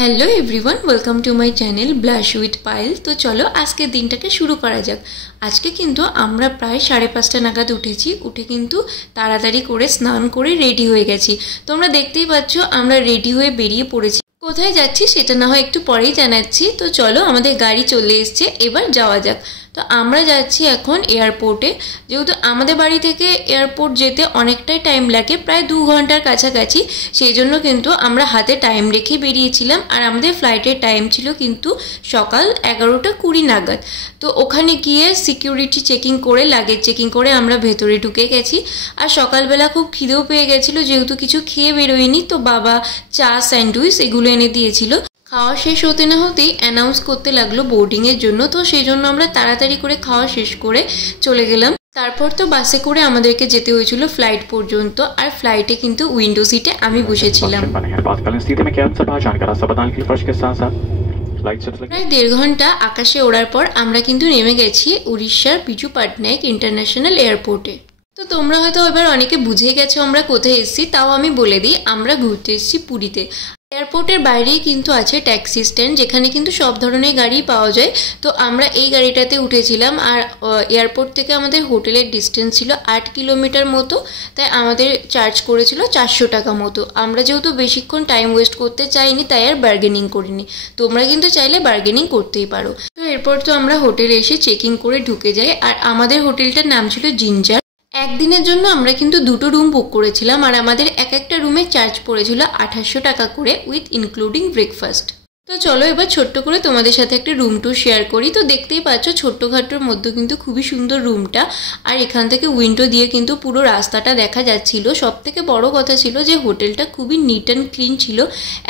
Hello everyone welcome to my channel blush with Payal. तो चलो आज के दिनटाके शुरू करा जाक। आज के किन्तु आमरा प्राय 5:30 नागाद उठेছি, उठे किन्तु ताड़ाताड़ी करे स्नान करे रेडी হয়ে গেছি। তোমরা দেখতেই পাচ্ছ আমরা রেডি হয়ে বেরিয়ে পড়েছি। কোথায় যাচ্ছি সেটা না হয় একটু পরেই জানাচ্ছি। তো চলো আমাদের গাড়ি চলে এসেছে, এবার যাওয়া যাক। তো আমরা যাচ্ছি এখন এয়ারপোর্টে। যেহেতু আমাদের বাড়ি থেকে এয়ারপোর্ট যেতে অনেকটাই টাইম লাগে, প্রায় 2 ঘন্টার কাছাকাছি, সেই জন্য কিন্তু আমরা হাতে টাইম রেখে বেরিয়েছিলাম। আর আমাদের ফ্লাইটের টাইম ছিল কিন্তু সকাল 11:20 নাগাদ। তো ওখানে গিয়ে সিকিউরিটি চেকিং করে লাগেজ চেকিং করে আমরা ভেতরে ঢুকে গেছি। আর সকালবেলা খুব খিদেও পেয়ে গেছিলো, যেহেতু কিছু খেয়ে বেরোয়নি, তো বাবা চা স্যান্ডউইচ এগুলো এনে দিয়েছিল। খাওয়া শেষ হতে না হতেই অ্যানাউন্স করতে লাগলো বোর্ডিংয়ের জন্য। তো সেই জন্য আমরা তাড়াতাড়ি করে খাওয়া শেষ করে চলে গেলাম। তারপর তো বাসে করে আমাদেরকে যেতে হয়েছিল ফ্লাইট পর্যন্ত। আর ফ্লাইটে কিন্তু উইন্ডো সিটে আমি বসেছিলাম। প্রায় 1.5 ঘন্টা আকাশে ওড়ার পর আমরা কিন্তু নেমে গেছি উড়িষ্যার বিজু পটনায়ক ইন্টারন্যাশনাল এয়ারপোর্টে। তো তোমরা হয়তো এবার অনেকে বুঝে গেছো আমরা কোথায় এসেছি, তাও আমি বলে দিই, আমরা ঘুরতে এসেছি পুরীতে। এয়ারপোর্টের বাইরেই কিন্তু আছে ট্যাক্সি স্ট্যান্ড, যেখানে কিন্তু সব ধরনের গাড়ি পাওয়া যায়। তো আমরা এই গাড়িটাতে উঠেছিলাম। আর এয়ারপোর্ট থেকে আমাদের হোটেলের ডিস্টেন্স ছিল 8 কিলোমিটার মতো, তাই আমাদের চার্জ করেছিল 400 টাকা মতো। আমরা যেহেতু বেশিক্ষণ টাইম ওয়েস্ট করতে চাইনি, তাই আর বার্গেনিং করিনি। তোমরা কিন্তু চাইলে বার্গেনিং করতেই পারো। তো এরপর তো আমরা হোটেলে এসে চেকিং করে ঢুকে যাই। আর আমাদের হোটেলটার নাম ছিল জিঞ্জার। একদিনের জন্য আমরা কিন্তু 2টো রুম বুক করেছিলাম। আর আমাদের একটা রুমের চার্জ পড়েছিল 2800 টাকা করে, উইথ ইনক্লুডিং ব্রেকফাস্ট। তো চলো এবার ছোট্ট করে তোমাদের সাথে একটা রুম ট্যুর শেয়ার করি। তো দেখতেই পাচ্ছ ছোট্টখাটোর মধ্যে কিন্তু খুবই সুন্দর রুমটা। আর এখান থেকে উইন্ডো দিয়ে কিন্তু পুরো রাস্তাটা দেখা যাচ্ছিল। সব থেকে বড় কথা ছিল যে হোটেলটা খুবই নিট অ্যান্ড ক্লিন ছিল,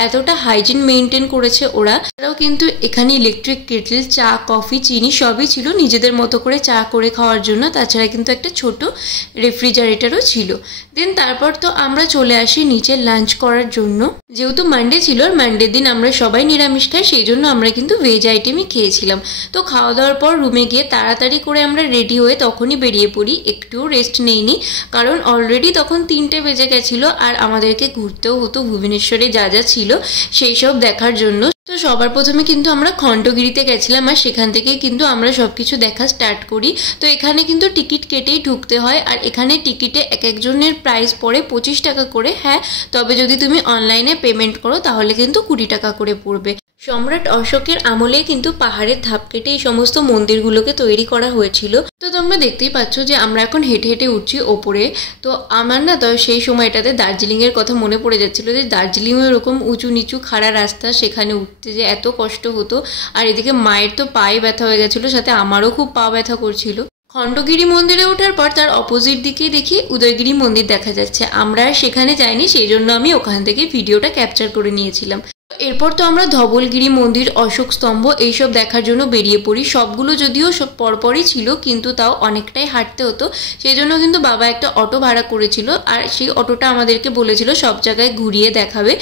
এতটা হাইজিন মেনটেন করেছে ওরা। তারাও কিন্তু এখানে ইলেকট্রিক কেটল, চা, কফি, চিনি সবই ছিল নিজেদের মতো করে চা করে খাওয়ার জন্য। তাছাড়া কিন্তু একটা ছোট রেফ্রিজারেটরও ছিল। দেন তারপর তো আমরা চলে আসি নিচে লাঞ্চ করার জন্য। যেহেতু মানডে ছিল, আর মানডের দিন আমরা সবাই নিরামিষ খাই, সেই জন্য আমরা কিন্তু ভেজ আইটেমই খেয়েছিলাম। তো খাওয়া দাওয়ার পর রুমে গিয়ে তাড়াতাড়ি করে আমরা রেডি হয়ে তখনই বেরিয়ে পড়ি, একটুও রেস্ট নেইনি, কারণ অলরেডি তখন 3টে বেজে গেছিলো। আর আমাদেরকে ঘুরতেও হতো ভুবনেশ্বরে যা যা ছিল সেই সব দেখার জন্য। তো সবার প্রথমে কিন্তু আমরা খণ্ডগিরিতে গেছিলাম, আর সেখান থেকে কিন্তু আমরা সব কিছু দেখা স্টার্ট করি। তো এখানে কিন্তু টিকিট কেটেই ঢুকতে হয়। আর এখানে টিকিটে একজনের প্রাইস পড়ে 25 টাকা করে। হ্যাঁ, তবে যদি তুমি অনলাইনে পেমেন্ট করো তাহলে কিন্তু 20 টাকা করে পড়বে। সম্রাট অশোকের আমলে কিন্তু পাহাড়ের ধাপ কেটে এই সমস্ত মন্দিরগুলোকে তৈরি করা হয়েছিল। তো তোমরা দেখতেই পাচ্ছ যে আমরা এখন হেঁটে হেঁটে উঠছি ওপরে। তো আমার না তো সেই সময়টাতে দার্জিলিংয়ের কথা মনে পড়ে যাচ্ছিল, যে দার্জিলিংয়ে এরকম উঁচু নিচু খাড়া রাস্তা, সেখানে উঠতে যে এত কষ্ট হতো। আর এদিকে মায়ের তো পায়ে ব্যথা হয়ে গেছিলো, সাথে আমারও খুব পা ব্যথা করছিল। খণ্ডগিরি মন্দিরে ওঠার পর তার অপোজিট দিকে দেখি উদয়গিরি মন্দির দেখা যাচ্ছে। আমরা আর সেখানে যাইনি, সেই জন্য আমি ওখান থেকে ভিডিওটা ক্যাপচার করে নিয়েছিলাম। এরপর তো আমরা ধবলগিরি মন্দির, অশোক স্তম্ভ এইসব দেখার জন্য বেরিয়ে পড়ি। সবগুলো যদিও সব পরপরই ছিল, কিন্তু তাও অনেকটাই হাঁটতে হতো, সেই জন্য কিন্তু বাবা একটা অটো ভাড়া করেছিল। আর সেই অটোটা আমাদেরকে বলেছিল সব জায়গায় ঘুরিয়ে দেখাবে,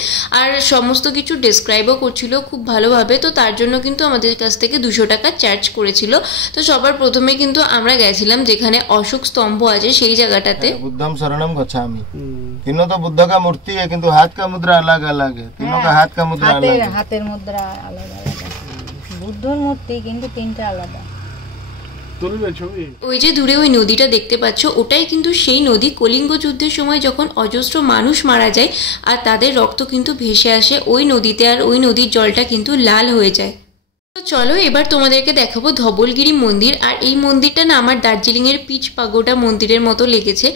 আর সমস্ত কিছু ডেসক্রাইবও করছিল খুব ভালোভাবে। তো তার জন্য কিন্তু আমাদের কাছ থেকে 200 টাকা চার্জ করেছিল। তো সবার প্রথমে কিন্তু আমরা গেছিলাম যেখানে অশোক স্তম্ভ আছে সেই জায়গাটাতে। बुद्धम शरणम गच्छामि। तीनों तो बुद्ध का मूर्ति है, किंतु हाथ का मुद्रा अलग अलग है। तीनों का हाथ का मुद्रा अलग है। हाथेर मुद्रा अलग अलग। बुद्धर मूर्ति কিন্তু তিনটা আলাদা। ওই যে দূরে ওই নদীটা দেখতে পাচ্ছ, ওটাই কিন্তু সেই নদী কলিঙ্গ যুদ্ধের সময় যখন অজস্র মানুষ মারা যায় আর তাদের রক্ত কিন্তু ভেসে আসে ওই নদীতে। আর ওই নদীর জলটা কিন্তু লাল হয়ে যায়। তো চলো এবার তোমাদেরকে দেখাবো ধবলগিরি মন্দির। আর এই মন্দিরটা না আমার দার্জিলিংয়ের পিচ পাগোডা মন্দিরের মতো লেগেছে।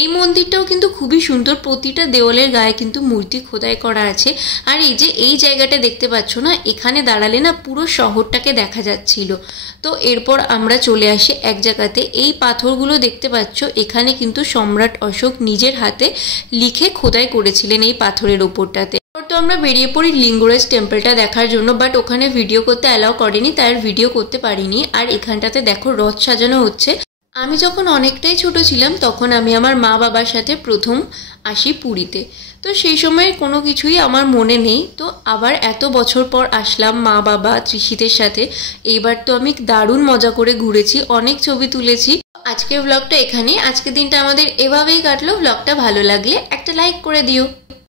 এই মন্দিরটাও কিন্তু খুবই সুন্দর, প্রতিটা দেওয়ালের গায়ে কিন্তু মূর্তি খোদাই করা আছে। আর এই যে এই জায়গাটা দেখতে পাচ্ছ না, এখানে দাঁড়ালে না পুরো শহরটাকে দেখা যাচ্ছিল। তো এরপর আমরা চলে আসি এক জায়গাতে, এই পাথরগুলো দেখতে পাচ্ছ, এখানে কিন্তু সম্রাট অশোক নিজের হাতে লিখে খোদাই করেছিলেন এই পাথরের ওপরটাতে। তো আমরা বেরিয়ে পড়ি লিঙ্গরাজ টেম্পলটা দেখার জন্য, বাট ওখানে ভিডিও করতে অ্যালাউ করেনি, তাই আর ভিডিও করতে পারিনি। আর এখানটাতে দেখো রথ সাজানো হচ্ছে। আমি যখন অনেকটাই ছোট ছিলাম তখন আমি আমার মা বাবার সাথে প্রথম আসি পুরীতে। তো সেই সময় কোনো কিছুই আমার মনে নেই। তো আবার এত বছর পর আসলাম মা বাবা ত্রিশিতের সাথে। এইবার তো আমি দারুণ মজা করে ঘুরেছি, অনেক ছবি তুলেছি। আজকের ব্লগটা এখানে, আজকের দিনটা আমাদের এভাবেই কাটলো। ব্লগটা ভালো লাগলে একটা লাইক করে দিও।